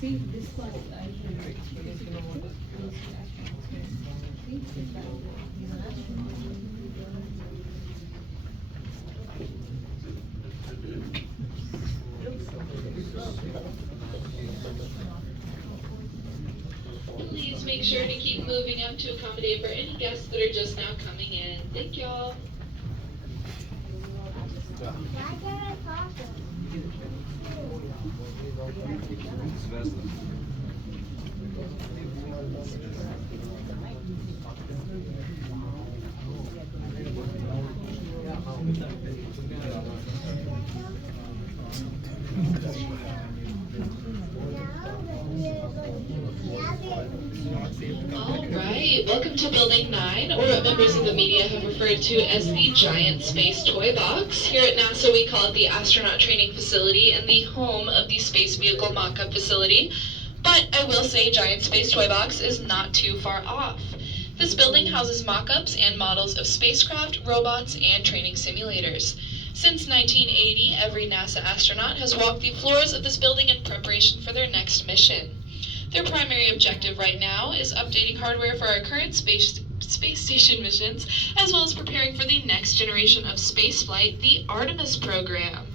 See, this part I should Please make sure to keep moving up to accommodate for any guests that are just now coming in. Thank y'all. Alright, welcome to Building 9, or what members of the media have referred to as the Giant Space Toy Box. Here at NASA we call it the Astronaut Training Facility and the home of the Space Vehicle Mockup Facility. But I will say Giant Space Toy Box is not too far off. This building houses mock-ups and models of spacecraft, robots, and training simulators. Since 1980, every NASA astronaut has walked the floors of this building in preparation for their next mission. Their primary objective right now is updating hardware for our current space station missions, as well as preparing for the next generation of spaceflight, the Artemis program.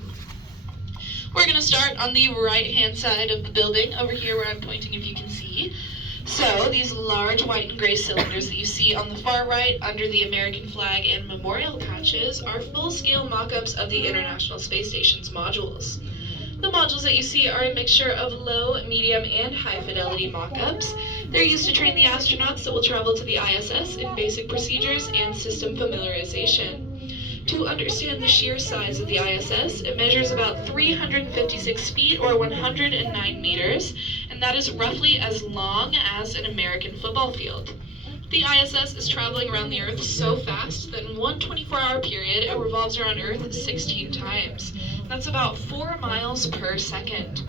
We're going to start on the right-hand side of the building, over here where I'm pointing if you can see. So, these large white and gray cylinders that you see on the far right under the American flag and memorial patches are full-scale mock-ups of the International Space Station's modules. The modules that you see are a mixture of low, medium, and high-fidelity mock-ups. They're used to train the astronauts that will travel to the ISS in basic procedures and system familiarization. To understand the sheer size of the ISS, it measures about 356 feet or 109 meters, and that is roughly as long as an American football field. The ISS is traveling around the Earth so fast that in one 24-hour period it revolves around Earth 16 times. That's about 4 miles per second.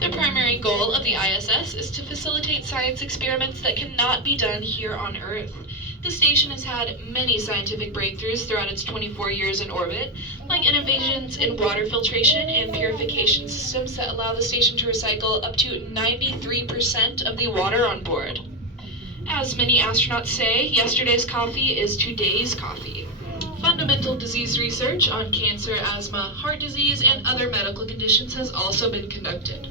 The primary goal of the ISS is to facilitate science experiments that cannot be done here on Earth. The station has had many scientific breakthroughs throughout its 24 years in orbit, like innovations in water filtration and purification systems that allow the station to recycle up to 93% of the water on board. As many astronauts say, yesterday's coffee is today's coffee. Fundamental disease research on cancer, asthma, heart disease, and other medical conditions has also been conducted.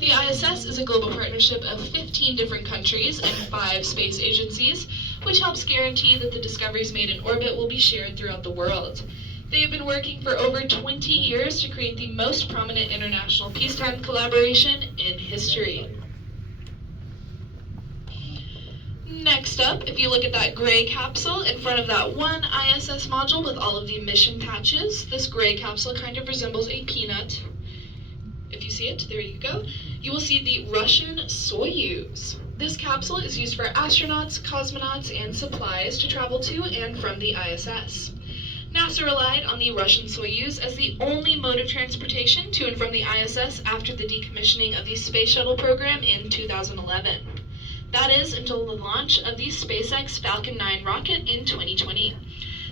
The ISS is a global partnership of 15 different countries and 5 space agencies, which helps guarantee that the discoveries made in orbit will be shared throughout the world. They have been working for over 20 years to create the most prominent international peacetime collaboration in history. Next up, if you look at that gray capsule in front of that one ISS module with all of the mission patches, this gray capsule kind of resembles a peanut. If you see it, there you go. You will see the Russian Soyuz. This capsule is used for astronauts, cosmonauts, and supplies to travel to and from the ISS. NASA relied on the Russian Soyuz as the only mode of transportation to and from the ISS after the decommissioning of the Space Shuttle program in 2011. That is, until the launch of the SpaceX Falcon 9 rocket in 2020.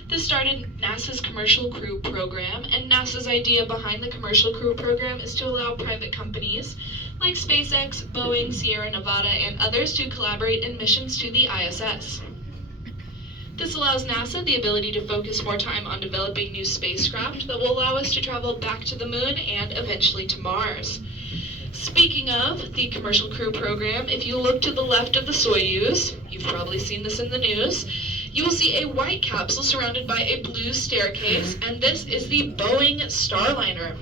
This started NASA's Commercial Crew Program, and NASA's idea behind the Commercial Crew Program is to allow private companies like SpaceX, Boeing, Sierra Nevada, and others to collaborate in missions to the ISS. This allows NASA the ability to focus more time on developing new spacecraft that will allow us to travel back to the moon and eventually to Mars. Speaking of the Commercial Crew Program, if you look to the left of the Soyuz, you've probably seen this in the news, you will see a white capsule surrounded by a blue staircase, and this is the Boeing Starliner.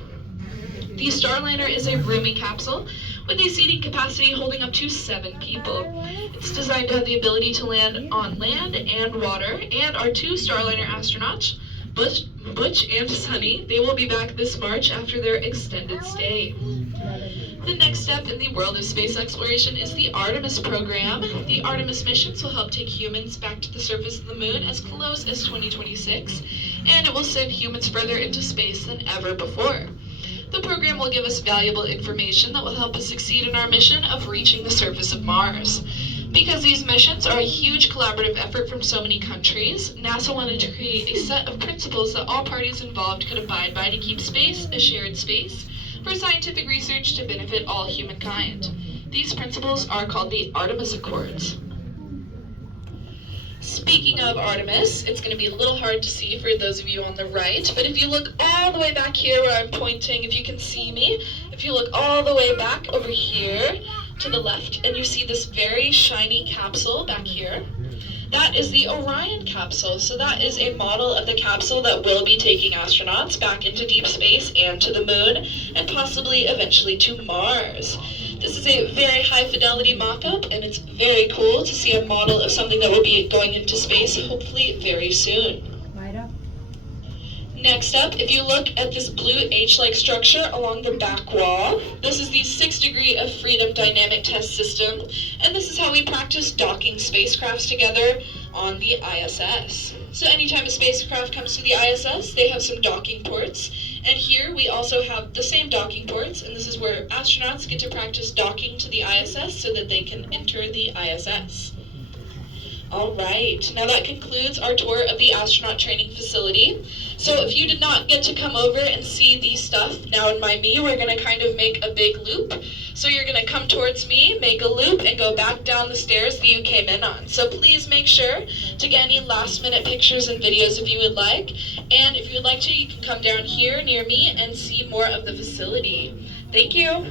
The Starliner is a roomy capsule with a seating capacity holding up to 7 people. It's designed to have the ability to land on land and water, and our 2 Starliner astronauts, Butch and Sunny, they will be back this March after their extended stay. The next step in the world of space exploration is the Artemis program. The Artemis missions will help take humans back to the surface of the moon as close as 2026, and it will send humans further into space than ever before. The program will give us valuable information that will help us succeed in our mission of reaching the surface of Mars. Because these missions are a huge collaborative effort from so many countries, NASA wanted to create a set of principles that all parties involved could abide by to keep space a shared space, for scientific research to benefit all humankind. These principles are called the Artemis Accords. Speaking of Artemis, it's going to be a little hard to see for those of you on the right, but if you look all the way back here where I'm pointing, if you can see me, if you look all the way back over here to the left, and you see this very shiny capsule back here, that is the Orion capsule. So that is a model of the capsule that will be taking astronauts back into deep space and to the moon, and possibly eventually to Mars. This is a very high fidelity mock-up, and it's very cool to see a model of something that will be going into space, hopefully very soon. Next up, if you look at this blue H-like structure along the back wall, this is the 6 degree of freedom dynamic test system, and this is how we practice docking spacecrafts together on the ISS. So anytime a spacecraft comes to the ISS, they have some docking ports, and here we also have the same docking ports, and this is where astronauts get to practice docking to the ISS so that they can enter the ISS. All right, now that concludes our tour of the astronaut training facility. So if you did not get to come over and see the stuff now in my me, we're going to kind of make a big loop. So you're going to come towards me, make a loop, and go back down the stairs that you came in on. So please make sure to get any last minute pictures and videos if you would like. And if you would like to, you can come down here near me and see more of the facility. Thank you.